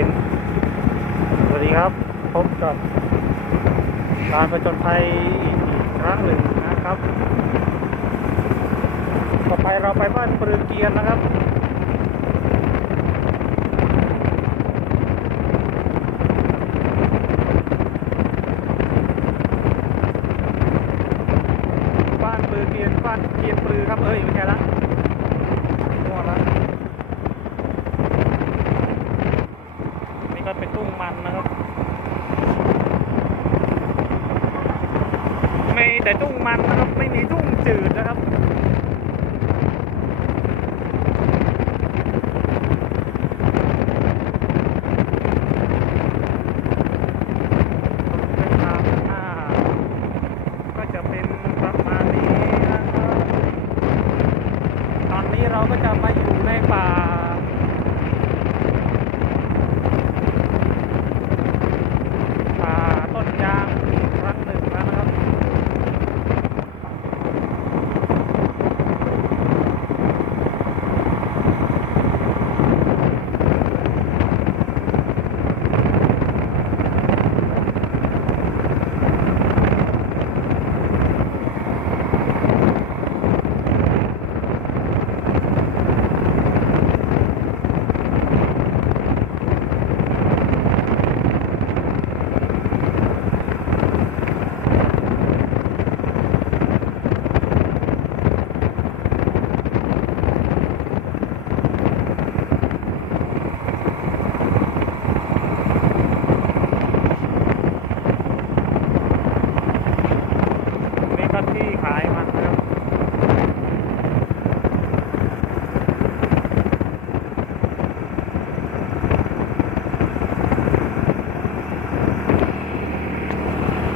็นสวัสดีครับ พบกับการประจนภัยอีกครั้งหนึ่งนะครับ ต่อไปเราไปบ้านปรือเกียนนะครับบ้านปรือเกียนบ้านเกียนปรือครับเอ้ยไม่ใช่ละ ตุ้งมันนะครับ ไม่แต่ตุ้งมันนะครับไม่มีตุ้งจืดนะครับเราก็จะมาอยู่ในป่า ยาง